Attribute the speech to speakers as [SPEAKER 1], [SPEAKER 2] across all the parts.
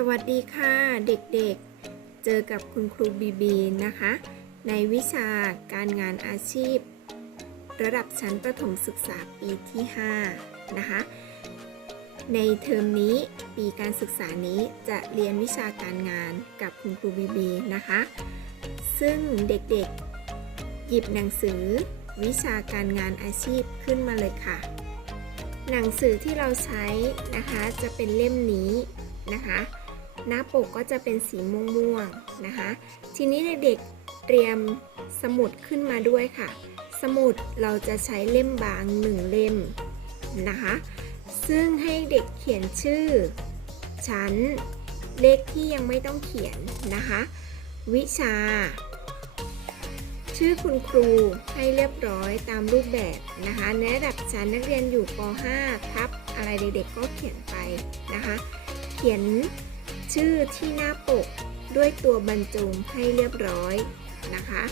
[SPEAKER 1] สวัสดีค่ะเด็กๆ เจอกับคุณครูบีบีนะคะ ในวิชาการงานอาชีพ ระดับชั้นประถมศึกษาปีที่ 5 นะคะ ในเทอมนี้ปีการศึกษานี้จะเรียนวิชาการงานกับคุณครูบีบีนะคะ ซึ่งเด็กๆ หยิบหนังสือวิชาการงานอาชีพขึ้นมาเลยค่ะ หนังสือที่เราใช้นะคะจะเป็นเล่มนี้นะคะ หน้าปกก็จะเป็นสีม่วงๆนะคะ ทีนี้เด็กๆเตรียมสมุดขึ้นมาด้วยค่ะ สมุดเราจะใช้เล่มบางหนึ่งเล่มนะคะ ซึ่งให้เด็กเขียนชื่อ ชั้น เลขที่ยังไม่ต้องเขียนนะคะ วิชา ชื่อคุณครูให้เรียบร้อยตามรูปแบบนะคะในระดับชั้นนักเรียนอยู่ป .5 ทับอะไรเด็กๆก็เขียนไปนะคะ เขียน ชื่อที่หน้าปกด้วยตัวบรรจงให้เรียบร้อยนะคะ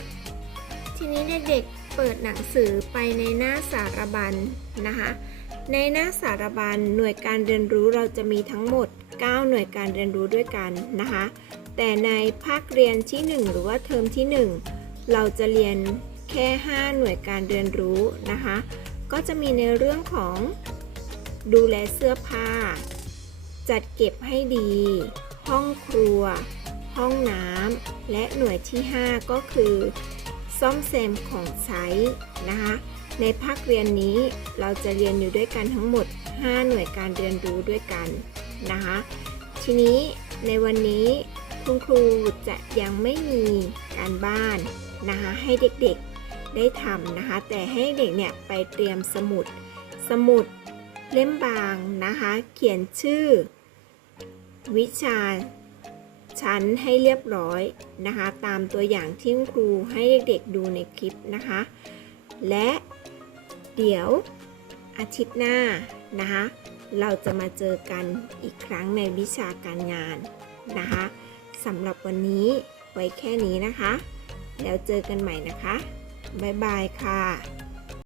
[SPEAKER 1] ทีนี้เด็กๆเปิดหนังสือไปในหน้าสารบัญนะคะ ในหน้าสารบัญหน่วยการเรียนรู้เราจะมีทั้งหมด 9 หน่วยการเรียนรู้ด้วยกันนะคะ แต่ในภาคเรียนที่ 1 หรือว่าเทอมที่ 1 เราจะเรียนแค่ 5 หน่วยการเรียนรู้นะคะ ก็จะมีในเรื่องของดูแลเสื้อผ้า จัดเก็บให้ดี ห้องครัว ห้องน้ำ และหน่วยที่ 5 ก็คือ ซ่อมแซมของใช้นะคะ ในภาคเรียนนี้เราจะเรียนอยู่ด้วยกันทั้งหมด 5 หน่วยการเรียนรู้ด้วยกันนะคะ ทีนี้ในวันนี้คุณครูจะยังไม่มีการบ้านนะคะให้เด็กๆได้ทำนะคะ แต่ให้เด็กเนี่ยไปเตรียมสมุด สมุดเล่มบางนะคะ เขียนชื่อ วิชาชั้นให้เรียบร้อยนะคะ ตามตัวอย่างที่ครูให้เด็กๆดูในคลิปนะคะ และเดี๋ยวอาทิตย์หน้านะคะ เราจะมาเจอกันอีกครั้งในวิชาการงานนะคะสำหรับวันนี้ไว้แค่นี้นะคะ แล้วเจอกันใหม่นะคะ บ๊ายบายค่ะ